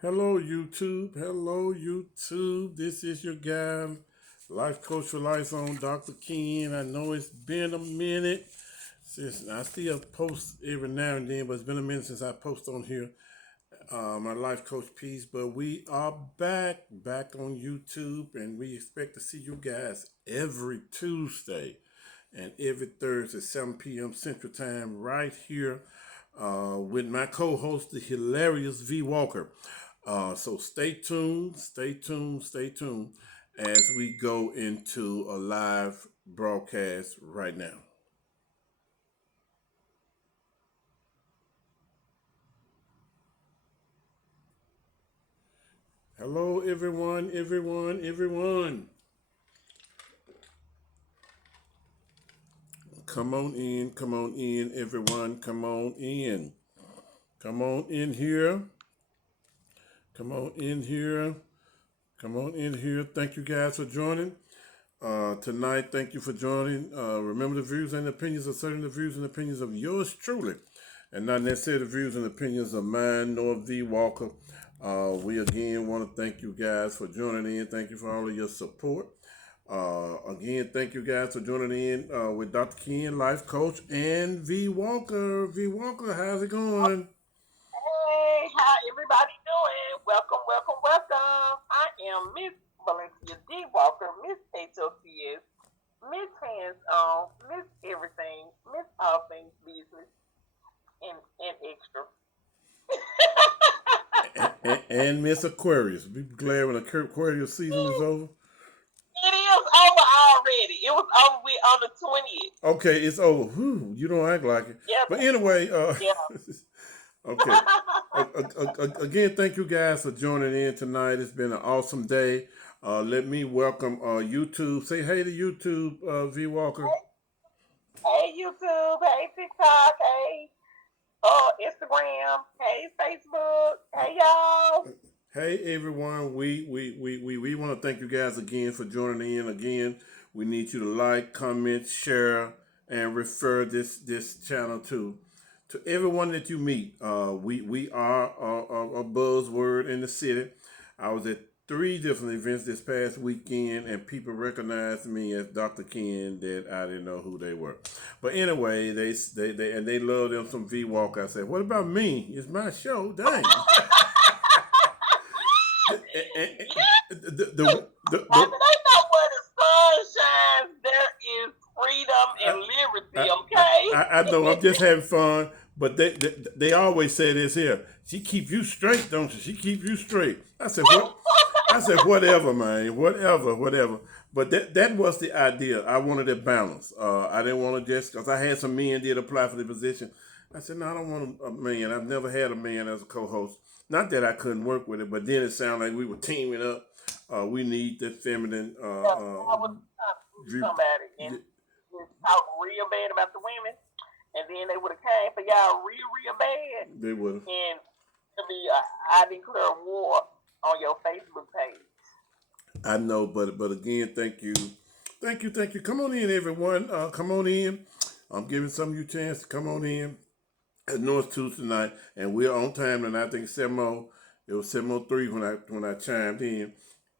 Hello, YouTube. Hello, YouTube. This is your guy, Life Coach for Life on Dr. Ken. I know it's been a minute since I still post every now and then, but it's been a minute since I post on here my life coach piece. But we are back on YouTube, and we expect to see you guys every Tuesday and every Thursday, 7 p.m. Central Time, right here with my co-host, the hilarious V Walker. So stay tuned as we go into a live broadcast right now. Hello, everyone. Come on in, everyone. Come on in here. Come on in here. Come on in here. Thank you guys for joining. Tonight, thank you for joining. Remember, the views and opinions are certainly the views and opinions of yours truly, and not necessarily the views and opinions of mine nor V Walker. We again want to thank you guys for joining in. Thank you for all of your support. Again, thank you guys for joining in with Dr. Ken, Life Coach, and V Walker. V Walker, how's it going? Hey, how everybody doing? Welcome, welcome, welcome. I am Miss Valencia D. Walker, Miss HOCS, Miss Hands On, Miss Everything, Miss All Things Business, and extra. And Miss Aquarius. Be glad when Aquarius season is over. It is over already. It was over with on the 20th. Okay, it's over. Whew, you don't act like it. Yeah, But anyway, yeah. okay. Again, thank you guys for joining in tonight. It's been an awesome day. Let me welcome YouTube. Say hey to YouTube, V Walker. Hey, YouTube. Hey, TikTok. Hey, Instagram. Hey, Facebook. Hey, y'all. Hey everyone, we want to thank you guys again for joining in. Again, we need you to like, comment, share, and refer this channel to everyone that you meet. We are a buzzword in the city. I was at three different events this past weekend, and people recognized me as Dr. Ken that I didn't know who they were. But anyway, they love them some V Walk. I said, what about me? It's my show, dang. After they know where the sun shines, there is freedom I, and liberty, I, I okay? know I'm just having fun, but they always say this here. She keep you straight, don't she? She keep you straight. I said what? I said whatever, man, whatever. But that was the idea. I wanted a balance. I didn't want to just because I had some men did apply for the position. I said no, I don't want a man. I've never had a man as a co-host. Not that I couldn't work with it, but then it sounded like we were teaming up. We need that feminine Yeah, I was trying to do view. somebody and just talk real bad about the women, and then they would have came for y'all real bad, They would have. and to be, I declare war on your Facebook page. I know, but again, thank you. Come on in, everyone. Come on in. I'm giving some of you a chance to come on in. At North Tuesday tonight, and we're on time. And I think 7:00. It was 7:03 when I chimed in.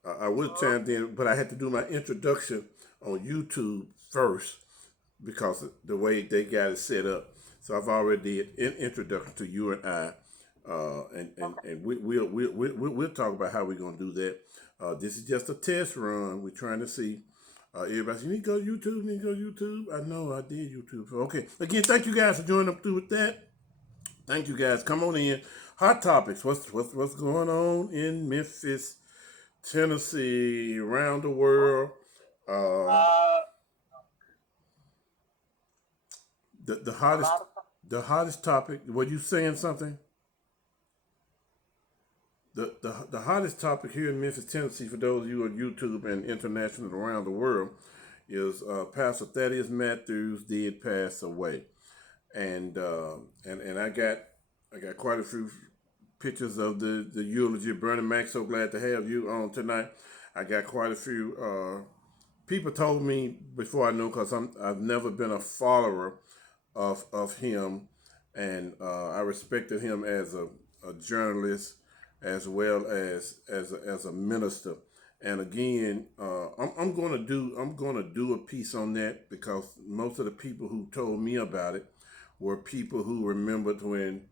I would have chimed in, but I had to do my introduction on YouTube first because of the way they got it set up. So I've already did an introduction to you and I, Okay. and we'll talk about how we're gonna do that. This is just a test run. We're trying to see. Everybody, you need to go to YouTube. You need to go to YouTube. I know I did YouTube. So, okay. Again, thank you guys for joining up through with that. Thank you guys. Come on in. Hot topics. What's going on in Memphis, Tennessee, around the world? Uh, Uh, the a hottest lot of the hottest topic. Were you saying something? The hottest topic here in Memphis, Tennessee, for those of you on YouTube and international around the world, is Pastor Thaddeus Matthews did pass away, and and I got quite a few pictures of the eulogy. Bernie Mac, so glad to have you on tonight. I got quite a few people told me before I knew because I've never been a follower of him, and I respected him as a journalist as well as a minister. And again, I'm gonna do a piece on that because most of the people who told me about it were people who remembered when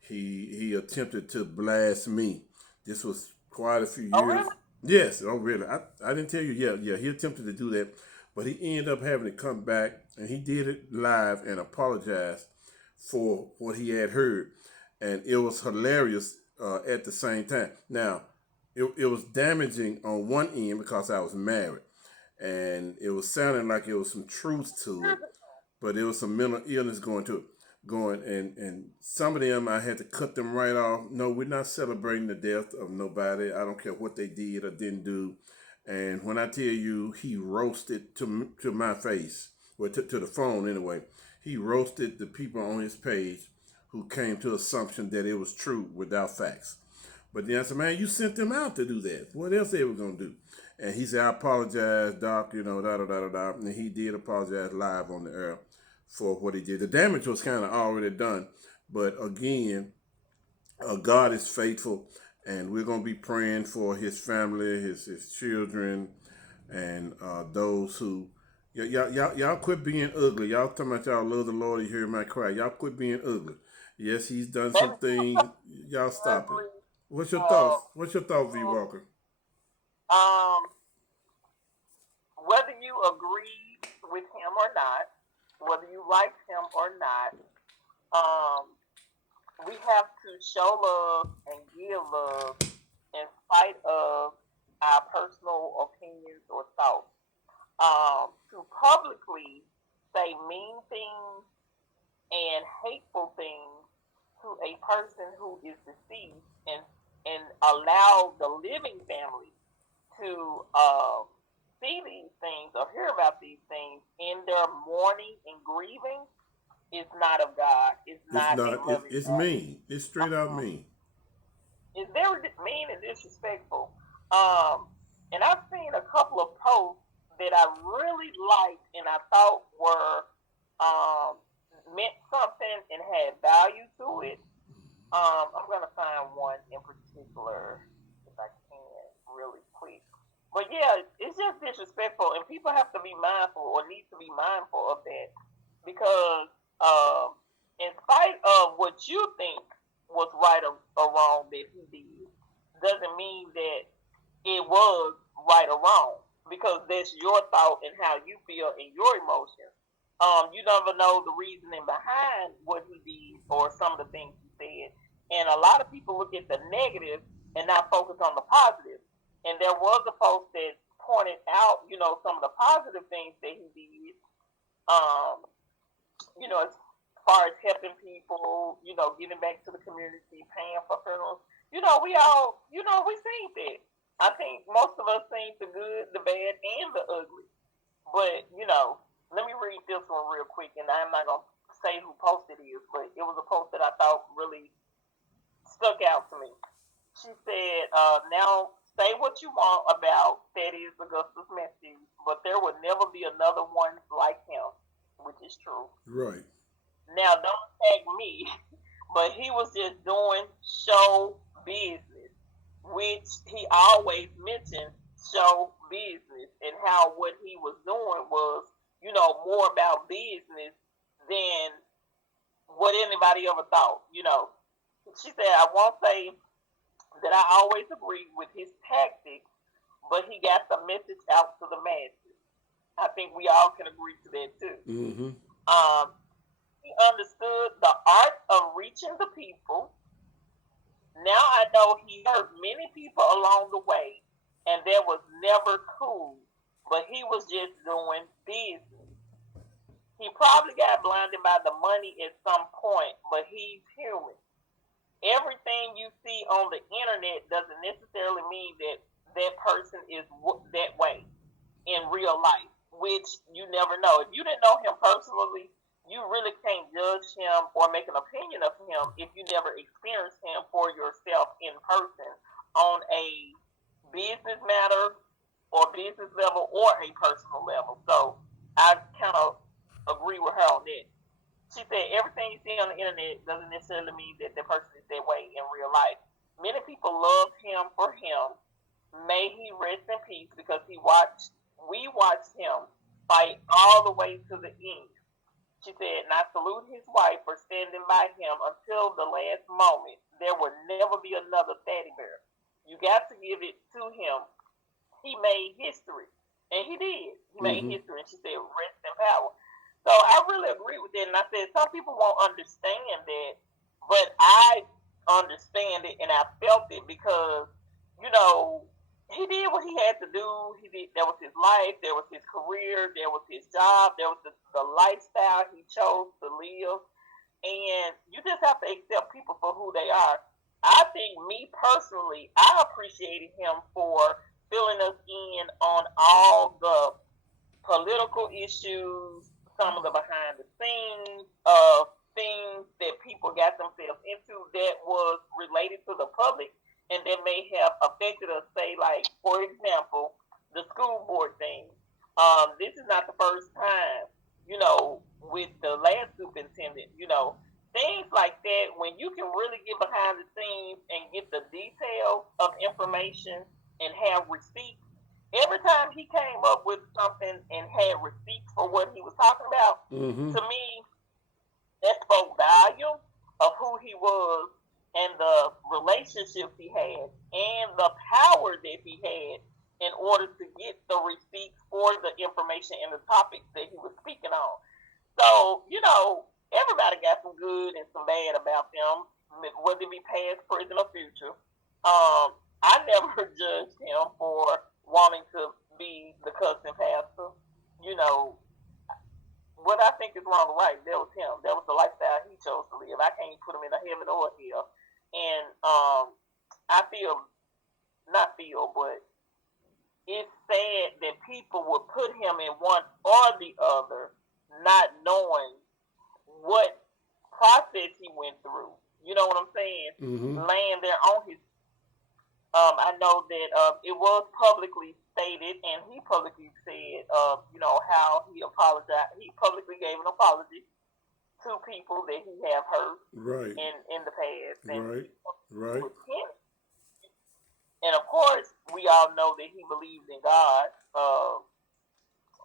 he attempted to blast me. This was quite a few Oh, years. really? Yes, oh really? I didn't tell you. Yeah, yeah. He attempted to do that, but he ended up having to come back and he did it live and apologized for what he had heard, and it was hilarious at the same time. Now, it was damaging on one end because I was married, and it was sounding like it was some truth to it, but there was some mental illness going to it. Going and some of them I had to cut them right off. No, we're not celebrating the death of nobody. I don't care what they did or didn't do. And when I tell you, he roasted to my face, well, to the phone anyway. He roasted the people on his page who came to assumption that it was true without facts. But then I said, man, you sent them out to do that. What else they were gonna do? And he said, I apologize, Doc. You know, da da da da da. And he did apologize live on the air for what he did. The damage was kind of already done, but again, God is faithful, and we're gonna be praying for his family, his children, and those who. Y'all quit being ugly. Y'all talking about y'all love the Lord. You hear my cry. Y'all quit being ugly. Yes, he's done Baby, some things. Y'all stop it. ugly. What's your thoughts? Um, What's your thought, V Walker? um, whether you agree with him or not, whether you like him or not, um, we have to show love and give love in spite of our personal opinions or thoughts. To publicly say mean things and hateful things to a person who is deceased and allow the living family to see these things or hear about these things in their mourning and grieving is not of God. It's It's not a not. loving It's God. mean. It's straight out mean. It's very mean and disrespectful. And I've seen a couple of posts that I really liked and I thought were meant something and had value to it. I'm gonna find one in particular if I can really quick. But yeah, it's just disrespectful, and people have to be mindful or need to be mindful of that because, in spite of what you think was right or wrong that he did, doesn't mean that it was right or wrong because that's your thought and how you feel and your emotions. You never know the reasoning behind what he did or some of the things he said. And a lot of people look at the negative and not focus on the positive. And there was a post that pointed out, some of the positive things that he did. Um, as far as helping people, giving back to the community, paying for funerals. We seen that. I think most of us seen the good, the bad, and the ugly. But, let me read this one real quick, and I'm not going to say who posted it is, but it was a post that I thought really stuck out to me. She said, now say what you want about Thaddeus Augustus Matthews, but there will never be another one like him, which is true. Right. Now, don't tag me, but he was just doing show business, which he always mentioned show business and how what he was doing was, more about business than what anybody ever thought. She said, I won't say that I always agree with his tactics, but he got the message out to the masses. I think we all can agree to that too. Mm-hmm. Um, he understood the art of reaching the people. Now I know he hurt many people along the way, and that was never cool. But he was just doing business. He probably got blinded by the money at some point, but he's human. Everything you see on the internet doesn't necessarily mean that that person is that way in real life, which you never know. If you didn't know him personally, you really can't judge him or make an opinion of him if you never experienced him for yourself in person on a business matter or business level or a personal level. So I kind of agree with her on that. She said everything you see on the internet doesn't necessarily mean that the person is that way in real life. Many people loved him for him. May he rest in peace because we watched him fight all the way to the end. She said, and I salute his wife for standing by him until the last moment. There will never be another teddy bear. You got to give it to him. He made history. And he did. He made Mm-hmm. history. And she said, rest in power. So I really agree with that. And I said, some people won't understand that, but I understand it and I felt it because, you know, he did what he had to do. He did. That was his life. There was his career. There was his job. There was the lifestyle he chose to live. And you just have to accept people for who they are. I think me personally, I appreciated him for filling us in on all the political issues, some of the behind the scenes of things that people got themselves into that was related to the public and that may have affected us. Say, like, for example, the school board thing. This is not the first time, with the last superintendent, things like that, when you can really get behind the scenes and get the details of information and have receipts. Every time he came up with something and had receipts for what he was talking about, Mm-hmm. to me, that spoke volume of who he was and the relationships he had and the power that he had in order to get the receipts for the information and the topics that he was speaking on. So, everybody got some good and some bad about them, whether it be past, present, or future. I never judged him for wanting to be the cussing pastor. You know, what I think is wrong or right, that was him. That was the lifestyle he chose to live. I can't put him in a heaven or a hell. And I feel, not feel, but it's sad that people would put him in one or the other, not knowing what process he went through. You know what I'm saying? Mm-hmm. Laying there on his. I know that it was publicly stated, and he publicly said, how he apologized. He publicly gave an apology to people that he have hurt Right. in the past, and Right. he Right. was him. And of course, we all know that he believed in God,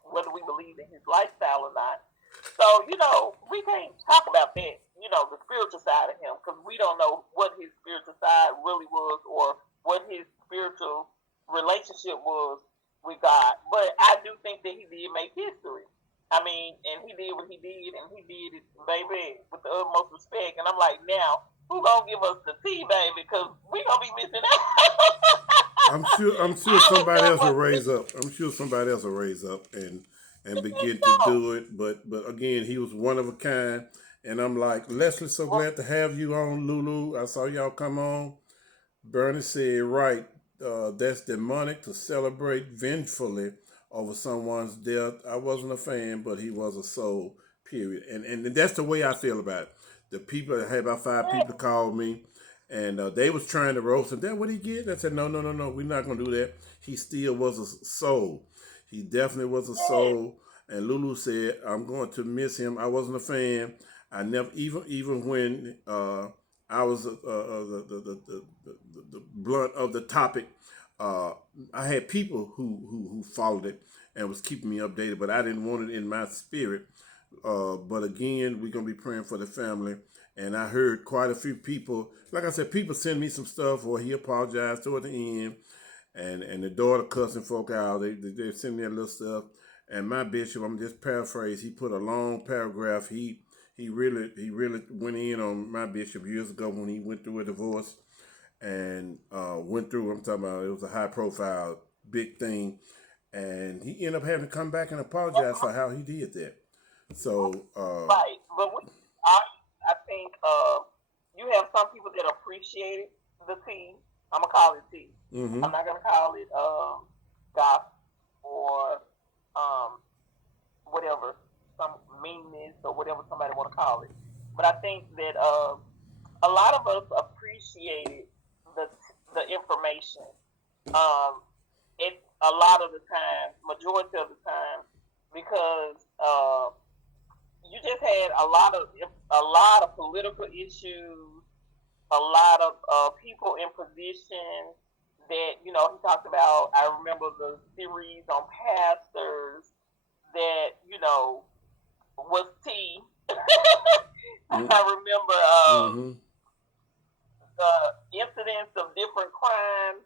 whether we believe in his lifestyle or not. So, we can't talk about that, the spiritual side of him, because we don't know what his spiritual side really was or what his spiritual relationship was with God. But I do think that he did make history. I mean, and he did what he did, and he did it, baby, with the utmost respect. And I'm like, now, who gonna give us the tea, baby? Because we gonna be missing out. I'm sure. I'm sure I would somebody else will never, raise up. I'm sure somebody else will raise up and begin to no. do it. But again, he was one of a kind. And I'm like, Leslie, so glad to have you on, Lulu. I saw y'all come on. Bernie said, right, that's demonic to celebrate vengefully over someone's death. I wasn't a fan, but he was a soul, period. And that's the way I feel about it. The people, I had about five people call me, and they was trying to roast him. That what he get? I said, no, no, no, no, we're not going to do that. He still was a soul. He definitely was a soul. And Lulu said, I'm going to miss him. I wasn't a fan. I never, even when I was the blunt of the topic. I had people who followed it and was keeping me updated, but I didn't want it in my spirit. But again, we're gonna be praying for the family. And I heard quite a few people, like I said, people send me some stuff, or he apologized toward the end, and the daughter cussing folk out. They send me a little stuff. And my bishop, I'm just paraphrase. He put a long paragraph. He really went in on my bishop years ago when he went through a divorce and went through. I'm talking about, it was a high profile big thing, and he ended up having to come back and apologize for how he did that. So Right, but I think you have some people that appreciate the tea. I'm gonna call it tea. mm-hmm. I'm not gonna call it gossip or um, whatever, some meanness or whatever somebody want to call it. But I think that a lot of us appreciated the the information. Um, it a lot of the time, majority of the time, because you just had a lot of political issues, a lot of people in position that, you know, he talked about. I remember the series on pastors that, you know, was tea. I remember Mm-hmm. the incidents of different crimes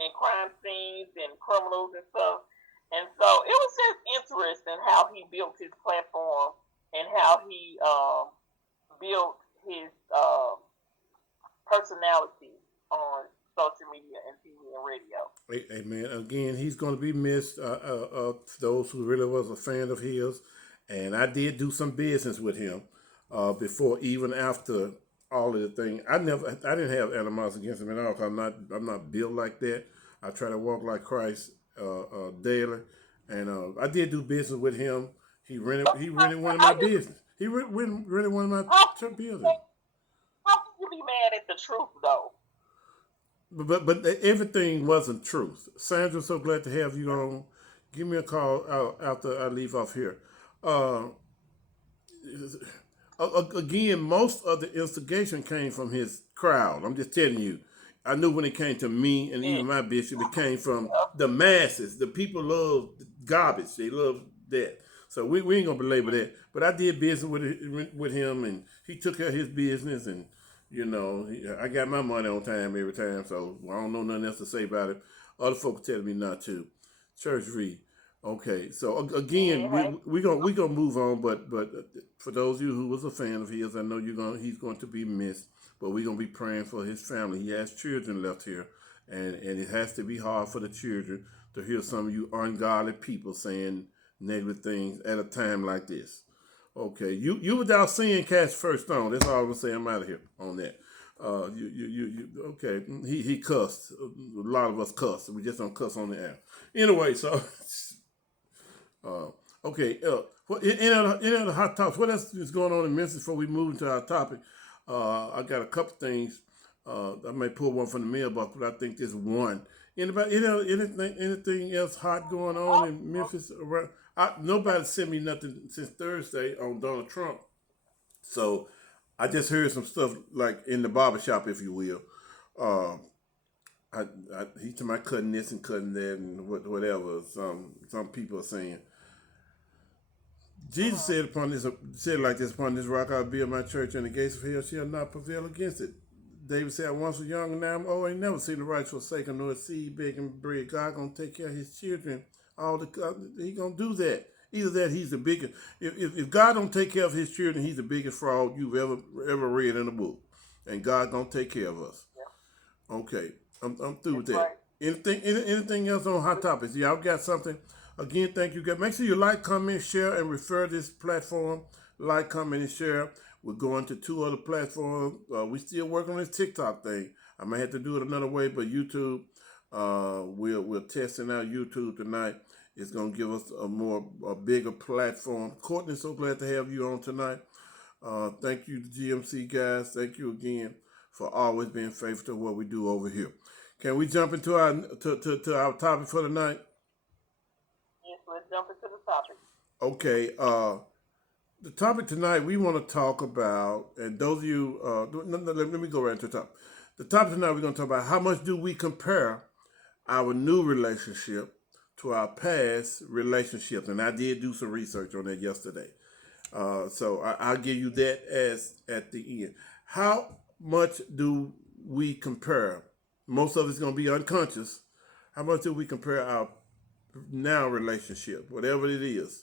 and crime scenes and criminals and stuff. And so it was just interesting how he built his platform and how he built his personality on social media and TV and radio. Hey, man, again, he's going to be missed. For those who really was a fan of his, and I did do some business with him before, even after all of the thing. I didn't have animosity against him at all. 'Cause I'm not built like that. I try to walk like Christ daily, and I did do business with him. He rented one of How my you business. He rented one of my how, business. how can you be mad at the truth though? But everything wasn't truth. Sandra, so glad to have you on. Give me a call after I leave off here. Uh, Again, most of the instigation came from his crowd. I'm just telling you. I knew when it came to me and even Yeah, my bishop, it came from the masses. The people love garbage. They love that. So we ain't gonna belabor that. But I did business with him, and he took care of his business, and you know, I got my money on time every time. So I don't know nothing else to say about it. Other folks telling me not to. Church V. Okay, so again, yeah, hey, we gonna move on, but for those of you who was a fan of his, I know he's going to be missed, but we're gonna be praying for his family. He has children left here, and it has to be hard for the children to hear some of you ungodly people saying negative things at a time like this. Okay, you without seeing catch first stone. That's all I'm gonna say. I'm out of here on that. Okay. He cussed. A lot of us cuss. We just don't cuss on the air. Anyway, so Uh, okay. Any other hot topics? What else is going on in Memphis before we move into our topic? I got a couple things. I may pull one from the mailbox, but I think there's one. Anything else hot going on in Memphis? Around? Nobody sent me nothing since Thursday on Donald Trump. So I just heard some stuff like in the barbershop, if you will. Uh, he to my cutting this and cutting that and whatever. Some people are saying. Jesus uh-huh. said like this, upon this rock I'll build my church, and the gates of hell shall not prevail against it. David said, I once was young and now I'm old. I ain't never seen the righteous forsaken nor a seed begging bread. God gonna take care of his children. He gonna do that. Either that, he's the biggest. If God don't take care of his children, he's the biggest fraud you've ever read in a book. And God gonna take care of us. Yeah, Okay, I'm through with that's that. right. Anything else on hot topics? Y'all got something? Again, thank you guys. Make sure you like, comment, share, and refer this platform. Like, comment, and share. We're going to 2 other platforms. We still working on this TikTok thing. I may have to do it another way, but YouTube, we're testing out YouTube tonight. It's gonna give us a bigger platform. Courtney, so glad to have you on tonight. Thank you, GMC guys. Thank you again for always being faithful to what we do over here. Can we jump into our topic for tonight? Yes, let's jump into the topic. Okay. The topic tonight we want to talk about, and those of you, let me go right into the top. The topic tonight we're going to talk about how much do we compare our new relationship to our past relationships, and I did do some research on that yesterday. So I'll give you that as at the end. How much do we compare? Most of it's going to be unconscious. How much do we compare our now relationship, whatever it is,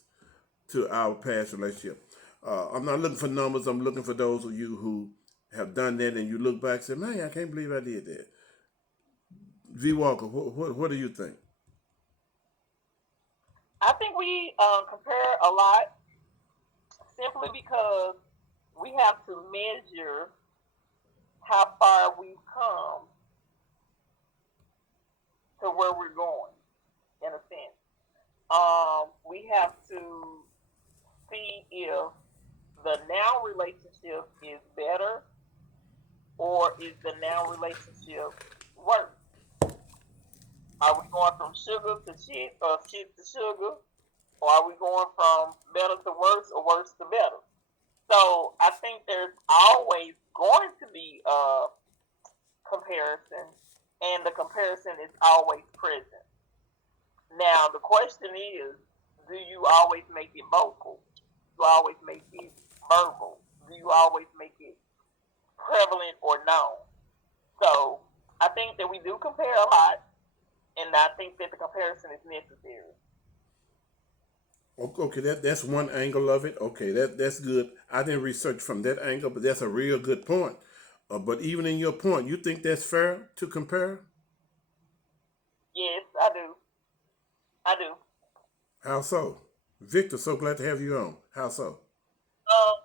to our past relationship? I'm not looking for numbers. I'm looking for those of you who have done that and you look back and say, man, I can't believe I did that. V Walker, what do you think? I think we compare a lot simply because we have to measure how far we've come to where we're going, in a sense. We have to see if the now relationship is better or is the now relationship worse. Are we going from sugar to shit or shit to sugar? Or are we going from better to worse or worse to better? So I think there's always going to be comparison, and the comparison is always present. Now, the question is, do you always make it vocal? Do you always make it verbal? Do you always make it prevalent or known? So, I think that we do compare a lot, and I think that the comparison is necessary. Okay, that's one angle of it. Okay, that's good. I didn't research from that angle, but that's a real good point. But even in your point, you think that's fair to compare? Yes, I do. I do. How so? Victor, so glad to have you on. How so? Um,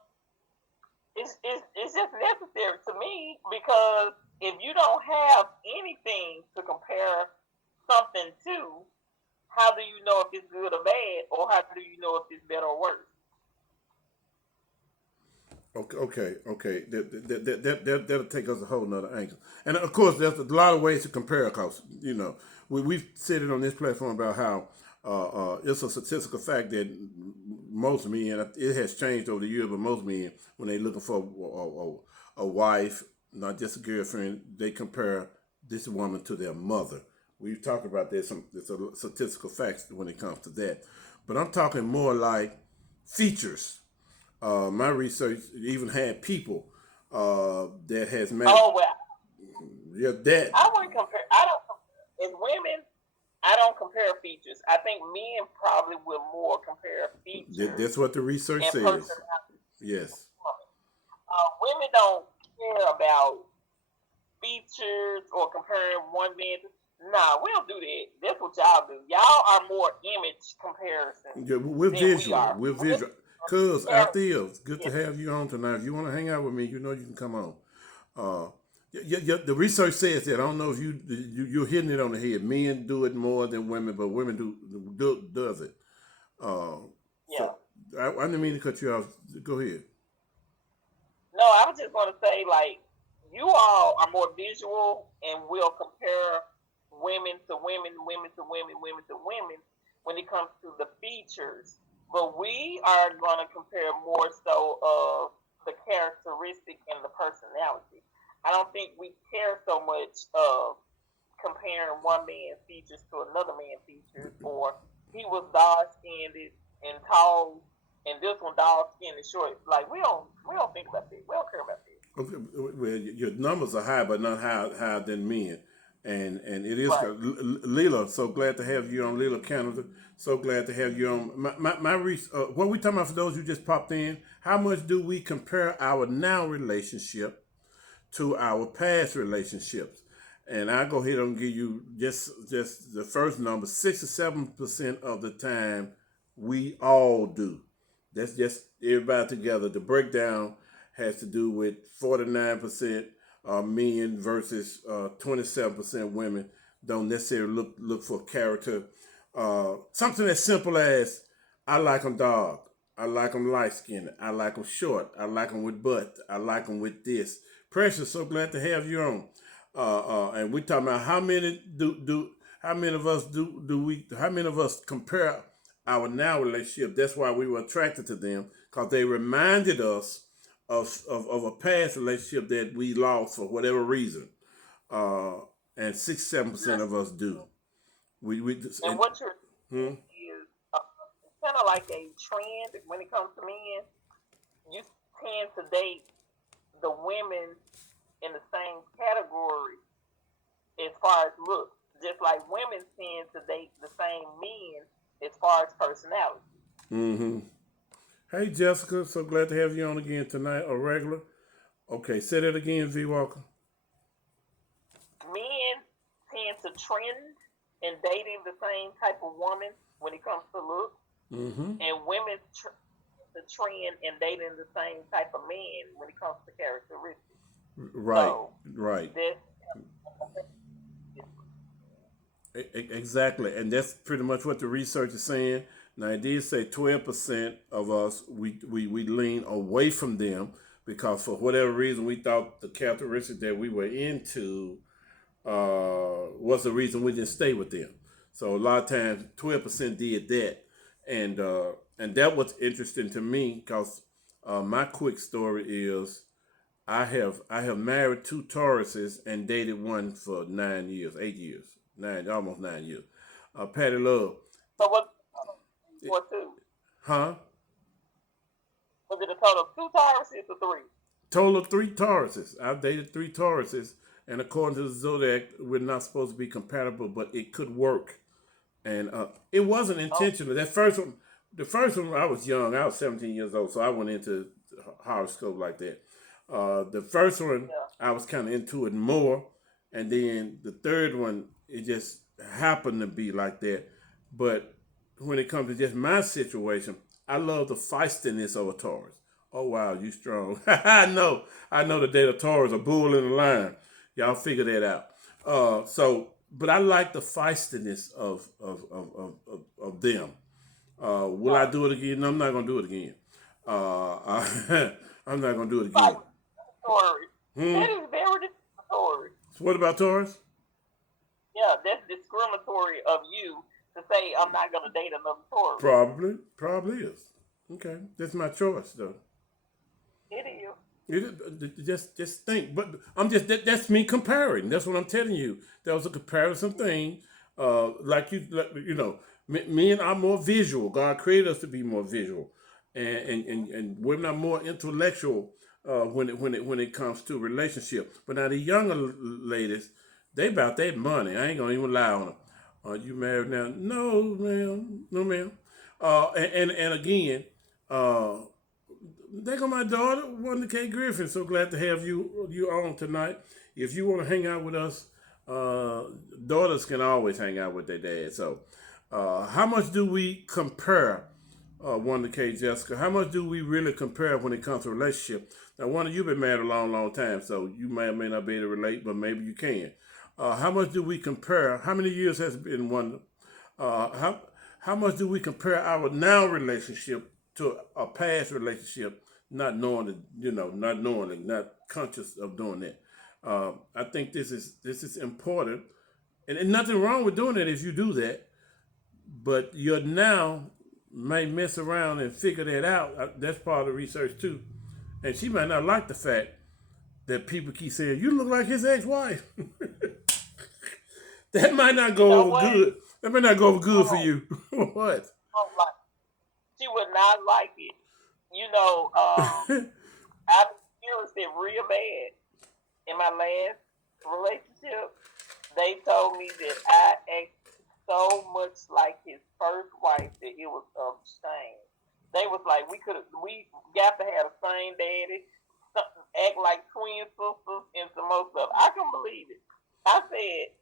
it's just necessary to me because if you don't have anything to compare something to, how do you know if it's good or bad, or how do you know if it's better or worse? Okay. That'll take us a whole nother angle. And of course, there's a lot of ways to compare because, we've said it on this platform about how it's a statistical fact that most men, it has changed over the years, but most men, when they're looking for a wife, not just a girlfriend, they compare this woman to their mother. We've talked about this, there's a statistical facts when it comes to that. But I'm talking more like features. My research even had people that has met. Oh well, Yeah, that. I wouldn't compare. I don't. As women, I don't compare features. I think men probably will more compare features That's what the research and says. personality. Yes. Women don't care about features or comparing one man. Nah, we don't do that. That's what y'all do. Y'all are more image comparison Yeah, we're than we visual. are. We're visual. Cuz, Very, Althea, it's good to yes, have you on tonight. If you want to hang out with me, you know you can come on. Uh, the research says that. I don't know if you're hitting it on the head. Men do it more than women, but women does it. Uh, so yeah. I didn't mean to cut you off. Go ahead. No, I was just going to say, like, you all are more visual and will compare women to women, women to women, women to women when it comes to the features. But we are going to compare more so of the characteristic and the personality. I don't think we care so much of comparing one man's features to another man's features, or he was dark skinned and tall, and this one dark skinned and short. Like we don't think about this. We don't care about this. Okay, well, your numbers are high, but not higher than men. And it is Right. Leela. So glad to have you on, Leela Canada. So glad to have you on. What we talking about for those who just popped in? How much do we compare our now relationship to our past relationships? And I go ahead and give you just the first number. 67% of the time, we all do. That's just everybody together. The breakdown has to do with 49% men versus 27% women. Don't necessarily look for character. Something as simple as I like them dark. I like them light skinned. I like them short. I like them with butt. I like them with this. Precious, so glad to have you on. And we talking about how many of us how many of us compare our now relationship. That's why we were attracted to them because they reminded us of a past relationship that we lost for whatever reason. Uh, and 67% of us do. We just, And what you're hmm? saying is kind of like a trend when it comes to men. You tend to date the women in the same category as far as looks, just like women tend to date the same men as far as personality. Mm-hmm. Hey Jessica, so glad to have you on again tonight, a regular. Okay, say that again, V Walker. Men tend to trend in dating the same type of woman when it comes to looks, Mm-hmm. and women the trend in dating the same type of man when it comes to characteristics. Right, So right. this, Exactly, and that's pretty much what the research is saying. Now, it did say 12% of us we lean away from them because for whatever reason we thought the characteristic that we were into was the reason we didn't stay with them. So a lot of times, 12% did that, and that was interesting to me because my quick story is I have married two Tauruses and dated one for 9 years, 8 years, almost 9 years. Patty Love, So what? it- Or two? huh? Was it a total of two Tauruses or three? Total of three Tauruses. I've dated three Tauruses, and according to the zodiac, we're not supposed to be compatible, but it could work. And it wasn't Oh, intentional. The first one, I was young. I was 17 years old, so I went into horoscope like that. The first one, yeah. I was kind of into it more, and then the third one, it just happened to be like that. But when it comes to just my situation, I love the feistiness of a Taurus. Oh wow, you strong. I know the data Taurus, a bull in the line. Y'all figure that out. But I like the feistiness of them. Will I Uh, do it again? No, I'm not gonna do it again. I'm not gonna do it like again. story. Hmm. That is very discriminatory. So what about Taurus? Yeah, that's discriminatory of you to say I'm not gonna date another Taurus. Probably is. Okay, that's my choice though. It is. Just think, but that's me comparing. That's what I'm telling you. That was a comparison thing. Like men are more visual. God created us to be more visual, and women are more intellectual when it comes to relationship. But now the younger ladies, they about that money. I ain't gonna even lie on them. Are you married now? No, ma'am. No, ma'am. And again, uh, there go my daughter, Wanda K. Griffin. So glad to have you on tonight. If you want to hang out with us, uh, daughters can always hang out with their dad. So, how much do we compare, Wanda K. Jessica? How much do we really compare when it comes to relationship? Now, Wanda, you've been married a long, long time, so you may or may not be able to relate, but maybe you can. How much do we compare? How many years has it been, Wanda? How much do we compare our now relationship to a past relationship, not knowing it, not knowing it, not conscious of doing that? I think this is important, and nothing wrong with doing it if you do that. But you're now may mess around and figure that out. That's part of the research too, and she might not like the fact that people keep saying you look like his ex-wife. That might not You go know over what? good. That might not go over good for Oh, you. What? oh, like she would not like it. You know, I experienced it real bad in my last relationship. They told me that I acted so much like his first wife that it was a shame. They was like, we got to have the same daddy, act like twin sisters, and some more stuff. I couldn't believe it. I said,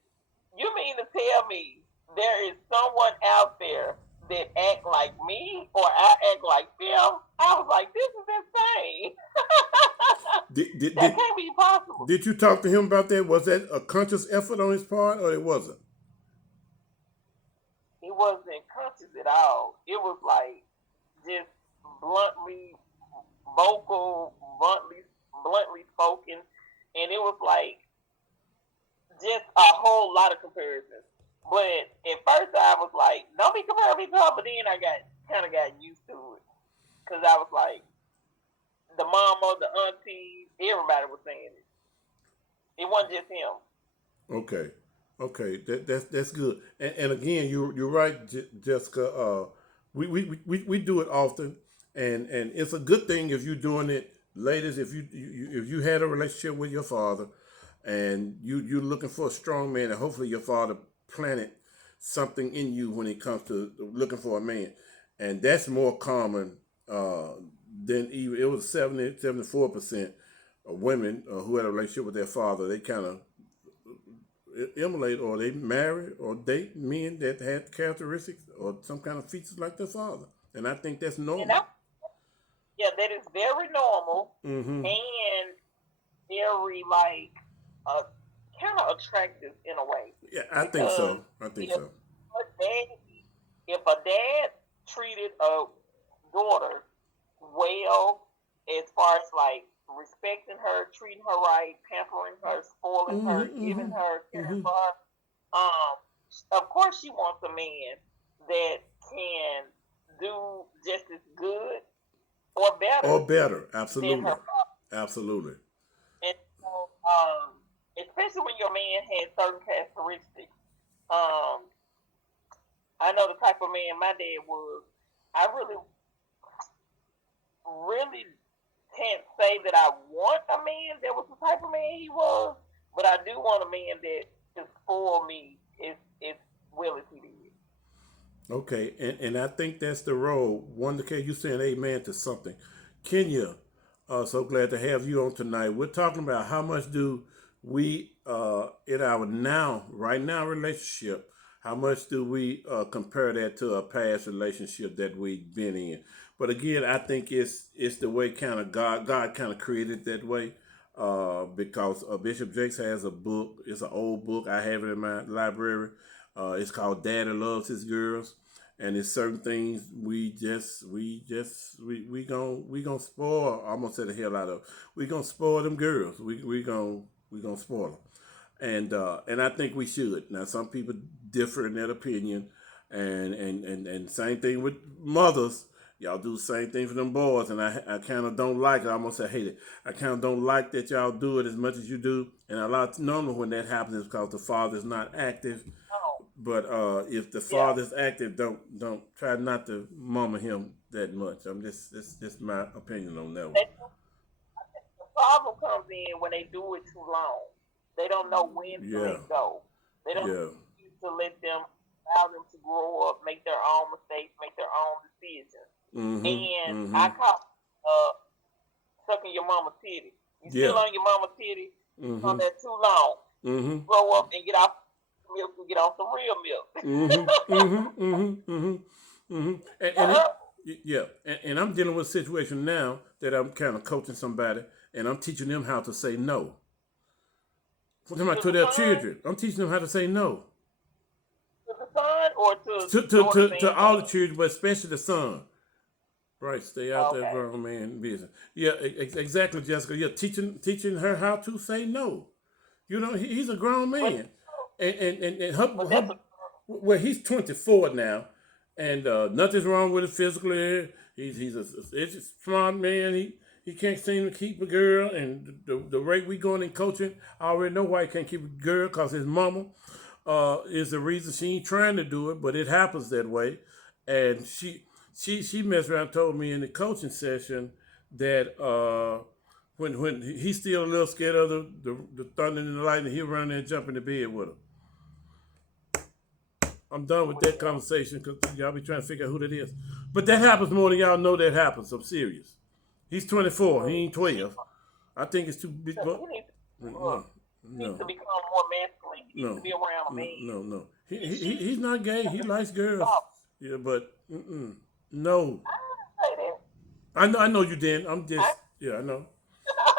you mean to tell me there is someone out there that act like me or I act like them? I was like, this is insane. Did, did, That did, can't be possible. did you talk to him about that? Was that a conscious effort on his part or it wasn't? It wasn't conscious at all. It was like just bluntly vocal, bluntly spoken, and it was like just a whole lot of comparisons. But at first I was like, don't be comparing me to her. But then I got used to it because I was like, the mama, the aunties, everybody was saying it. It wasn't just him. Okay. Okay. That's good. And again, you're right, Jessica. We do it often, and it's a good thing if you're doing it, ladies. If you had a relationship with your father, and you're looking for a strong man, and hopefully your father planted something in you when it comes to looking for a man, and that's more common than even it was 74% of women who had a relationship with their father. They kind of emulate or they marry or date men that had characteristics or some kind of features like their father. And I think that's And I, normal. yeah, that is very normal Mm-hmm. and very like uh, kind of attractive in a way Yeah, I think because so. I think if so. a dad, if a dad treated a daughter well as far as like respecting her, treating her right, pampering her, spoiling her, giving Mm-hmm. her, caring Mm-hmm. for her, of course she wants a man that can do just as good or better Or better. than her Absolutely. father. Absolutely. especially when your man has certain characteristics. Um, I know the type of man my dad was. I really can't say that I want a man that was the type of man he was, but I do want a man that can spoil me as well as he did. Okay, and I think that's the role. Wonder K, you saying amen to something. Kenya, so glad to have you on tonight. We're talking about how much do we, in our right now relationship, how much do we compare that to a past relationship that we've been in? But again, I think it's the way kind of God kind of created that way. Because Bishop Jakes has a book. It's an old book. I have it in my library. It's called Daddy Loves His Girls, and it's certain things we gonna spoil. I almost said the hell out of. We gonna spoil them girls. We gonna spoil them, and I think we should. Now some people differ in that opinion, and same thing with mothers. Y'all do the same thing for them boys, and I kind of don't like it. I almost say hate it. I kind of don't like that y'all do it as much as you do, and a lot normally when that happens is because the father's not active. Oh, But if the yeah. father's active, don't try not to mama him that much. I'm just That's my opinion on that one. The problem comes in when they do it too long. They don't know when to Yeah, let go. They don't yeah. to let them allow them to grow up, make their own mistakes, make their own decisions. Mhm, And I mhm. call sucking your mama titty. You still Yeah. on your mama titty on Mhm, that too long. mhm, Grow up and get off milk and get on some real milk. mhm, mhm, mhm, mhm, mhm. And it, yeah. And I'm dealing with a situation now that I'm kind of coaching somebody, and I'm teaching them how to say no. To To the their son, children, I'm teaching them how to say no. to the son, or to daughters To and all the sons. children, but especially the son. Right, stay out that Okay. grown man business. Yeah, exactly, Jessica. Yeah, teaching her how to say no. You know, he's a grown But man, and but that's a well, he's 24 now, and nothing's wrong with him physically. He's a smart man. He can't seem to keep a girl, and the rate we going in coaching, I already know why he can't keep a girl because his mama is the reason she ain't trying to do it, but it happens that way, and she messed around and told me in the coaching session that when he's still a little scared of the thunder and the lightning, he'll run there and jump in the bed with her. I'm done with that well. conversation because y'all be trying to figure out who that is. But that happens more than y'all know that happens. I'm serious. He's 24. He Well, ain't 12. I think it's too big. he needs to grow No, up. He needs no, to become more masculine. He needs to no, be around a no, man. no, no. And she He's not gay. has He to likes girls. stop. Yeah, but no. I didn't say that. I know you didn't. I'm I just, yeah, I know.